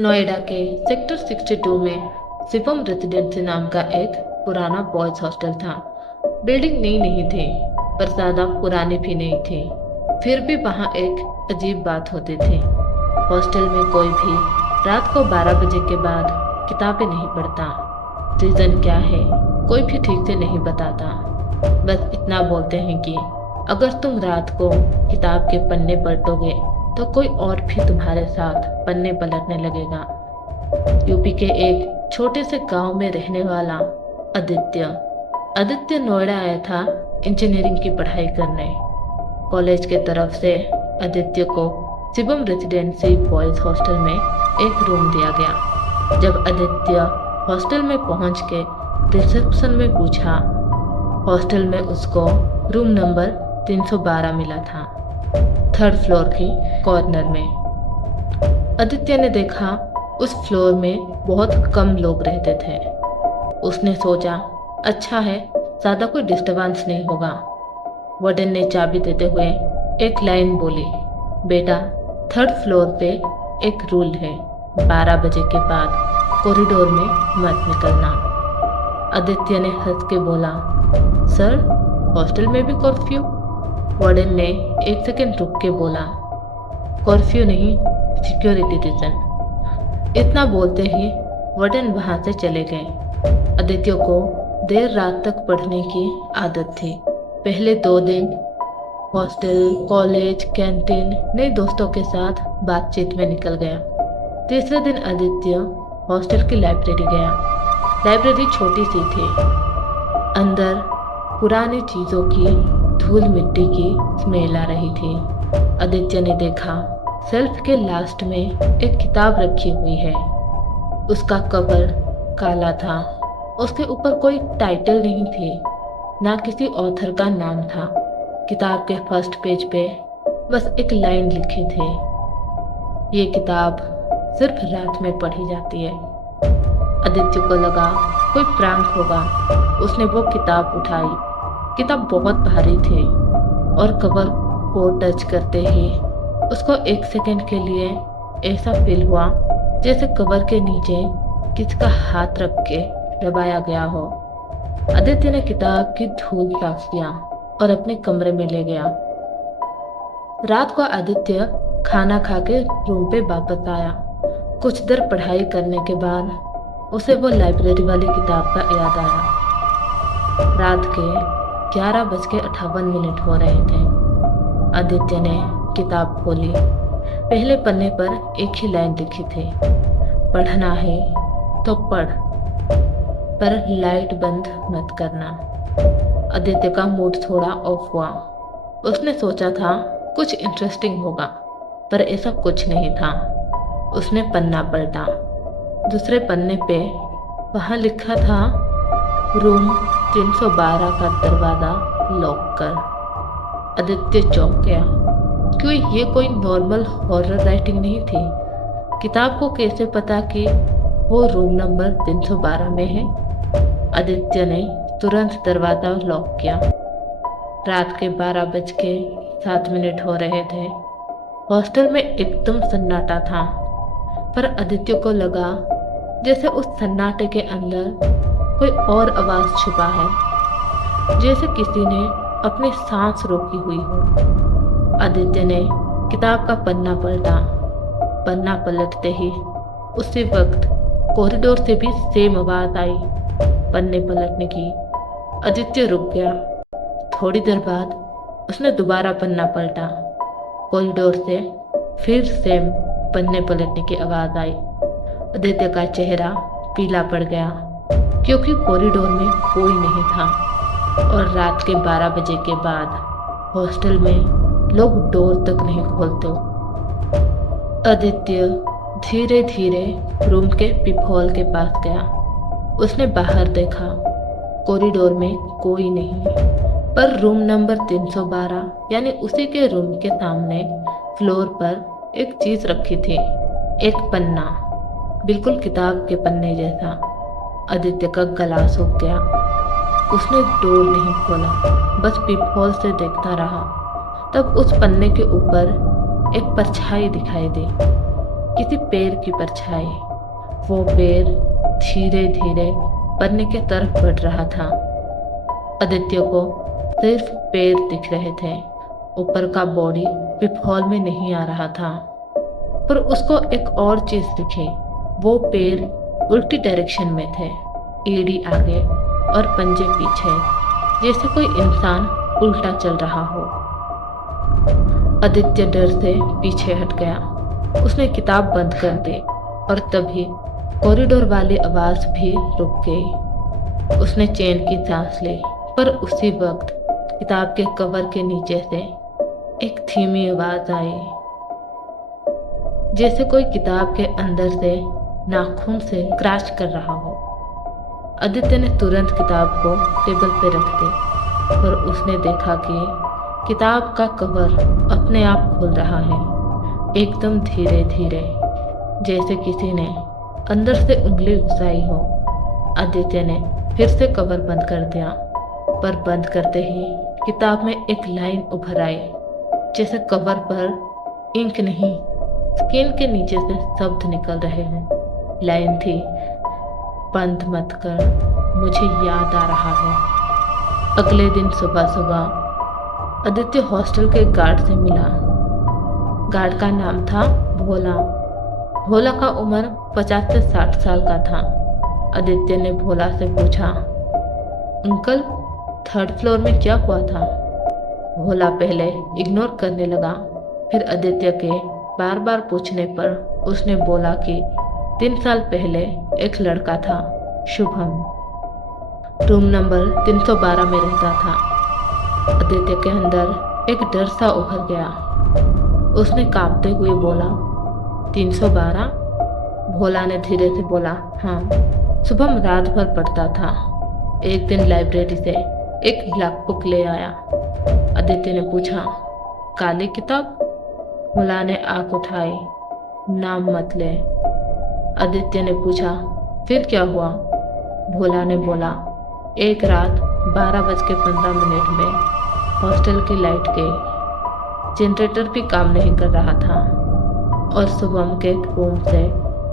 नोएडा के सेक्टर 62 में शिवम रेजिडेंसी नाम का एक पुराना बॉयज हॉस्टल था। बिल्डिंग नई नहीं थी, पर ज्यादा पुरानी भी नहीं थी। फिर भी वहाँ एक अजीब बात होती थी। हॉस्टल में कोई भी रात को 12 बजे के बाद किताबें नहीं पढ़ता। रीजन क्या है कोई भी ठीक से नहीं बताता। बस इतना बोलते हैं कि अगर तुम रात को किताब के पन्ने पलटोगे तो कोई और भी तुम्हारे साथ पन्ने पलटने लगेगा। यूपी के एक छोटे से गांव में रहने वाला आदित्य आदित्य नोएडा आया था इंजीनियरिंग की पढ़ाई करने। कॉलेज के तरफ से आदित्य को शिवम रेजिडेंसी बॉयज हॉस्टल में एक रूम दिया गया। जब आदित्य हॉस्टल में पहुंच के रिसेप्शन में पूछा, हॉस्टल में उसको रूम नंबर 312 मिला था, 3rd फ्लोर की कॉर्नर में। आदित्य ने देखा उस फ्लोर में बहुत कम लोग रहते थे। उसने सोचा अच्छा है, ज़्यादा कोई डिस्टर्बेंस नहीं होगा। वार्डन ने चाबी देते हुए एक लाइन बोली, बेटा 3rd फ्लोर पे एक रूल है, 12 बजे के बाद कॉरिडोर में मत निकलना। आदित्य ने हंस के बोला, सर हॉस्टल में भी कर्फ्यू? वार्डन ने एक सेकंड रुक के बोला, कर्फ्यू नहीं, सिक्योरिटी रीजन। इतना बोलते ही वार्डन वहां से चले गए। आदित्य को देर रात तक पढ़ने की आदत थी। पहले 2 दिन हॉस्टल, कॉलेज, कैंटीन, नए दोस्तों के साथ बातचीत में निकल गया। तीसरे दिन आदित्य हॉस्टल की लाइब्रेरी गया। लाइब्रेरी छोटी सी थी। अंदर पुरानी चीज़ों की धूल मिट्टी की स्मेल आ रही थी। आदित्य ने देखा शेल्फ के लास्ट में एक किताब रखी हुई है। उसका कवर काला था। उसके ऊपर कोई टाइटल नहीं थी, ना किसी ऑथर का नाम था। किताब के फर्स्ट पेज पे बस एक लाइन लिखी थी, ये किताब सिर्फ रात में पढ़ी जाती है। आदित्य को लगा कोई प्रैंक होगा। उसने वो किताब उठाई। किताब बहुत भारी थी और कवर को टच करते ही उसको 1 सेकंड के लिए ऐसा फील हुआ जैसे कवर के नीचे किसका हाथ रख के दबाया गया हो। आदित्य ने किताब की धूल साफ किया और अपने कमरे में ले गया। रात को आदित्य खाना खा के रूम पे वापस आया। कुछ देर पढ़ाई करने के बाद उसे वो लाइब्रेरी वाली किताब का याद आया। रात के 11:58 हो रहे थे। आदित्य ने किताब खोली। पहले पन्ने पर एक ही लाइन लिखी थी, पढ़ना है तो पढ़, पर लाइट बंद मत करना। आदित्य का मूड थोड़ा ऑफ हुआ। उसने सोचा था कुछ इंटरेस्टिंग होगा, पर ऐसा कुछ नहीं था। उसने पन्ना पलटा। दूसरे पन्ने पे वहाँ लिखा था, रूम 312 का दरवाज़ा लॉक कर। आदित्य चौंक गया, क्यों ये कोई नॉर्मल हॉरर राइटिंग नहीं थी। किताब को कैसे पता कि वो रूम नंबर 312 में है। आदित्य ने तुरंत दरवाज़ा लॉक किया। रात के 12:07 हो रहे थे। हॉस्टल में एकदम सन्नाटा था, पर आदित्य को लगा जैसे उस सन्नाटे के अंदर कोई और आवाज़ छुपा है, जैसे किसी ने अपनी सांस रोकी हुई हो। आदित्य ने किताब का पन्ना पलटा। पन्ना पलटते ही उसी वक्त कॉरिडोर से भी सेम आवाज़ आई, पन्ने पलटने की। आदित्य रुक गया। थोड़ी देर बाद उसने दोबारा पन्ना पलटा। कॉरिडोर से फिर सेम पन्ने पलटने की आवाज़ आई। आदित्य का चेहरा पीला पड़ गया, क्योंकि कॉरिडोर में कोई नहीं था और रात के 12 बजे के बाद हॉस्टल में लोग डोर तक नहीं खोलते। आदित्य धीरे धीरे रूम के पिपहोल के पास गया। उसने बाहर देखा, कॉरिडोर में कोई नहीं, पर रूम नंबर 312 यानी उसी के रूम के सामने फ्लोर पर एक चीज़ रखी थी, एक पन्ना, बिल्कुल किताब के पन्ने जैसा। आदित्य का गला सूख गया। उसने डोर नहीं खोला, बस पीपहोल से देखता रहा। तब उस पन्ने के ऊपर एक परछाई दिखाई दी। किसी पेड़ की परछाई। वो पेड़ धीरे धीरे पन्ने की तरफ बढ़ रहा था। आदित्य को सिर्फ पैर दिख रहे थे, ऊपर का बॉडी पिपहॉल में नहीं आ रहा था। पर उसको एक और चीज दिखी। वो पैर उल्टी डायरेक्शन में थे, एड़ी आगे और पंजे पीछे, जैसे कोई इंसान उल्टा चल रहा हो। आदित्य डर से पीछे हट गया। उसने किताब बंद कर दी और तभी कॉरिडोर वाली आवाज भी रुक गई। उसने चैन की सांस ली, पर उसी वक्त किताब के कवर के नीचे से एक धीमी आवाज आई, जैसे कोई किताब के अंदर से नाखून से क्रैच कर रहा हो। आदित्य ने तुरंत किताब को टेबल पर रख दी, पर उसने देखा कि किताब का कवर अपने आप खुल रहा है, एकदम धीरे धीरे, जैसे किसी ने अंदर से उंगली घुसाई हो। आदित्य ने फिर से कवर बंद कर दिया, पर बंद करते ही किताब में एक लाइन उभर आई, जैसे कवर पर इंक नहीं, स्किन के नीचे से शब्द निकल रहे हैं। लाइन थी, बंद मत कर, मुझे याद आ रहा है। अगले दिन सुबह सुबह आदित्य हॉस्टल के गार्ड से मिला। गार्ड का नाम था भोला। भोला का उम्र 50 से 60 साल का था। आदित्य ने भोला से पूछा, अंकल, 3rd फ्लोर में क्या हुआ था? भोला पहले इग्नोर करने लगा, फिर आदित्य के बार बार पूछने पर उसने बोला कि 3 साल पहले एक लड़का था, शुभम, रूम नंबर 312 में रहता था। आदित्य के अंदर एक डर सा उभर गया। उसने कांपते हुए बोला, 312? भोला ने धीरे से बोला, हाँ, शुभम रात भर पढ़ता था। एक दिन लाइब्रेरी से एक ब्लैक बुक ले आया। आदित्य ने पूछा, काली किताब? भोला ने आंख उठाई, नाम मत ले। आदित्य ने पूछा, फिर क्या हुआ? भोला ने बोला, एक रात 12:15 में हॉस्टल की लाइट गई, जनरेटर भी काम नहीं कर रहा था और शुभम के रूम से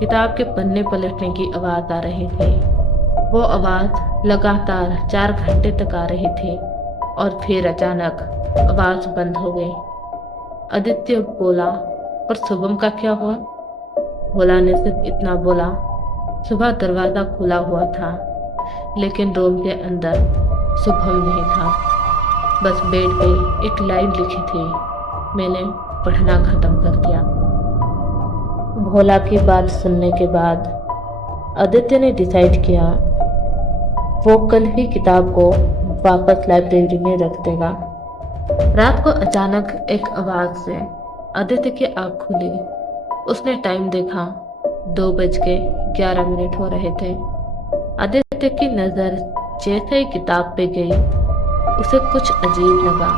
किताब के पन्ने पलटने की आवाज़ आ रही थी। वो आवाज़ लगातार 4 घंटे तक आ रही थी और फिर अचानक आवाज़ बंद हो गई। आदित्य बोला, पर शुभम का क्या हुआ? भोला ने सिर्फ इतना बोला, सुबह दरवाज़ा खुला हुआ था, लेकिन रूम के अंदर शुभम नहीं था। बस बेड पे एक लाइन लिखी थी, मैंने पढ़ना खत्म कर दिया। भोला की बात सुनने के बाद आदित्य ने डिसाइड किया वो कल ही किताब को वापस लाइब्रेरी में रख देगा। रात को अचानक एक आवाज से आदित्य की आँख खुली। उसने टाइम देखा, 2:11 हो रहे थे। आदित्य की नज़र जैसे ही किताब पे गई, उसे कुछ अजीब लगा।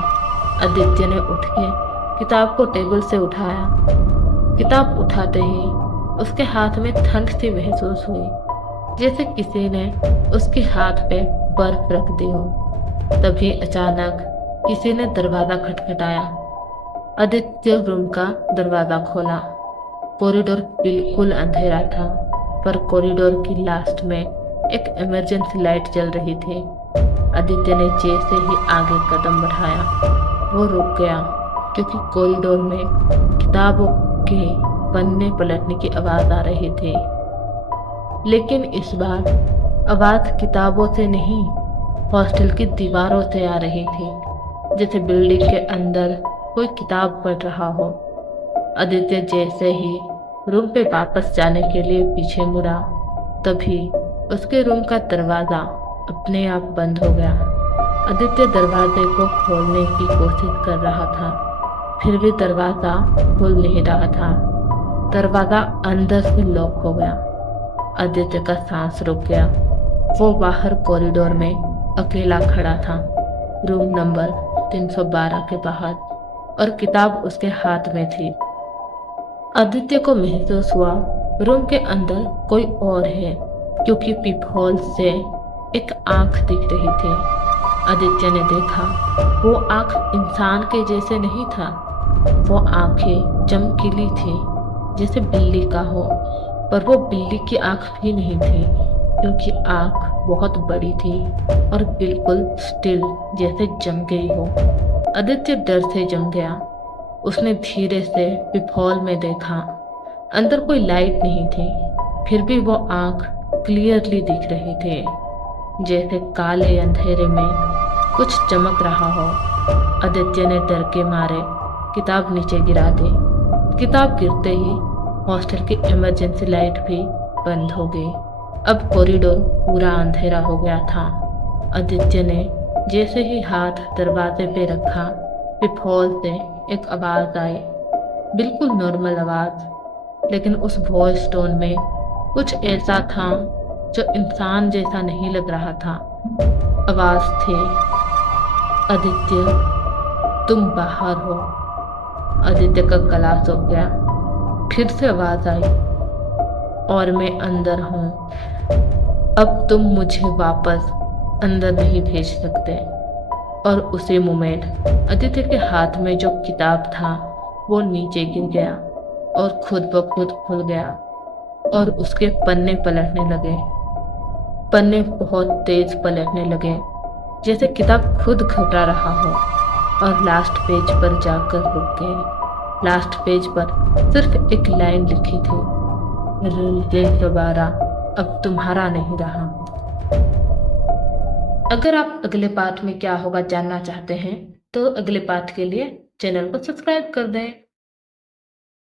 आदित्य ने उठ के किताब को टेबल से उठाया। किताब उठाते ही उसके हाथ में ठंड सी महसूस हुई, जैसे किसी ने उसके हाथ पे बर्फ रख दी हो। तभी अचानक किसी ने दरवाज़ा खटखटाया। आदित्य रूम का दरवाज़ा खोला। कॉरिडोर बिल्कुल अंधेरा था, पर कॉरिडोर की लास्ट में एक इमरजेंसी लाइट जल रही थी। आदित्य ने जैसे ही आगे कदम बढ़ाया, वो रुक गया, क्योंकि कॉरिडोर में किताबों के पन्ने पलटने की आवाज़ आ रही थी। लेकिन इस बार आवाज़ किताबों से नहीं, हॉस्टल की दीवारों से आ रही थी, जैसे बिल्डिंग के अंदर कोई किताब पढ़ रहा हो। आदित्य जैसे ही रूम पे वापस जाने के लिए पीछे मुड़ा, तभी उसके रूम का दरवाज़ा अपने आप बंद हो गया। आदित्य दरवाजे को खोलने की कोशिश कर रहा था, फिर भी दरवाज़ा खुल नहीं रहा था। दरवाज़ा अंदर से लॉक हो गया। आदित्य का सांस रुक गया। वो बाहर कॉरिडोर में अकेला खड़ा था, रूम नंबर 312 के बाहर, और किताब उसके हाथ में थी। आदित्य को महसूस हुआ रूम के अंदर कोई और है, क्योंकि पीपहोल से एक आंख दिख रही थी। आदित्य ने देखा वो आंख इंसान के जैसे नहीं था, वो आंखें चमकीली थी, जैसे बिल्ली का हो, पर वो बिल्ली की आंख भी नहीं थी, क्योंकि आंख बहुत बड़ी थी और बिल्कुल स्टिल, जैसे जम गई हो। आदित्य डर से जम गया। उसने धीरे से पिपहॉल में देखा। अंदर कोई लाइट नहीं थी, फिर भी वो आंख क्लियरली दिख रही थी, जैसे काले अंधेरे में कुछ चमक रहा हो। आदित्य ने डर के मारे किताब नीचे गिरा दी। किताब गिरते ही हॉस्टल की इमरजेंसी लाइट भी बंद हो गई। अब कॉरिडोर पूरा अंधेरा हो गया था। आदित्य ने जैसे ही हाथ दरवाजे पे रखा, पिपहॉल से एक आवाज आई, बिल्कुल नॉर्मल आवाज, लेकिन उस वॉइस टोन में कुछ ऐसा था जो इंसान जैसा नहीं लग रहा था। आवाज थी, आदित्य, तुम बाहर हो। आदित्य का गला सूख गया। फिर से आवाज आई, और मैं अंदर हूँ। अब तुम मुझे वापस अंदर नहीं भेज सकते। और उसी मोमेंट आदित्य के हाथ में जो किताब था वो नीचे गिर गया और खुद ब खुद खुल गया और उसके पन्ने पलटने लगे। पन्ने बहुत तेज पलटने लगे, जैसे किताब खुद घबरा रहा हो, और लास्ट पेज पर जाकर रुक गए। लास्ट पेज पर सिर्फ एक लाइन लिखी थी, दिल दोबारा अब तुम्हारा नहीं रहा। अगर आप अगले पार्ट में क्या होगा जानना चाहते हैं, तो अगले पार्ट के लिए चैनल को सब्सक्राइब कर दें।